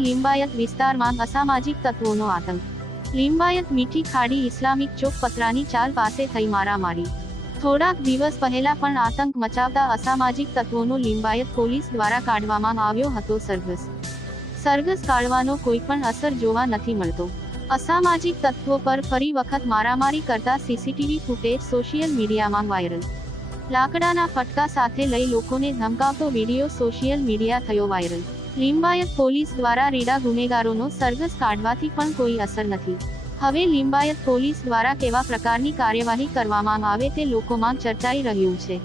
લિંબાયત વિસ્તારમાં અસામાજિક તત્વોનો આતંક। લિંબાયત મીઠી ખાડી ઇસ્લામિક ચોક પતરાની ચાલ પાસે થઈ મારામારી। થોડાક દિવસ પહેલા પણ આતંક મચાવતા અસામાજિક તત્વોનો લિંબાયત પોલીસ દ્વારા કાઢવામાં આવ્યો હતો સરઘસ કાઢવાનો કોઈ પણ અસર જોવા નથી મળતો। અસામાજિક તત્વો પર ફરી વખત મારામારી કરતા સીસીટીવી ફૂટેજ સોશિયલ મીડિયામાં વાયરલ। લાકડાના ફટકા સાથે લઈ લોકોને ધમકાવતો વિડીયો સોશિયલ મીડિયા થયો વાયરલ। લિંબાયત પોલીસ દ્વારા રેડા ગુનેગારોનો સરઘસ કાઢવાથી પણ કોઈ અસર નથી। હવે લિંબાયત પોલીસ દ્વારા કેવા પ્રકારની કાર્યવાહી કરવામાં આવે તે લોકોમાં ચર્ચાઈ રહ્યું છે।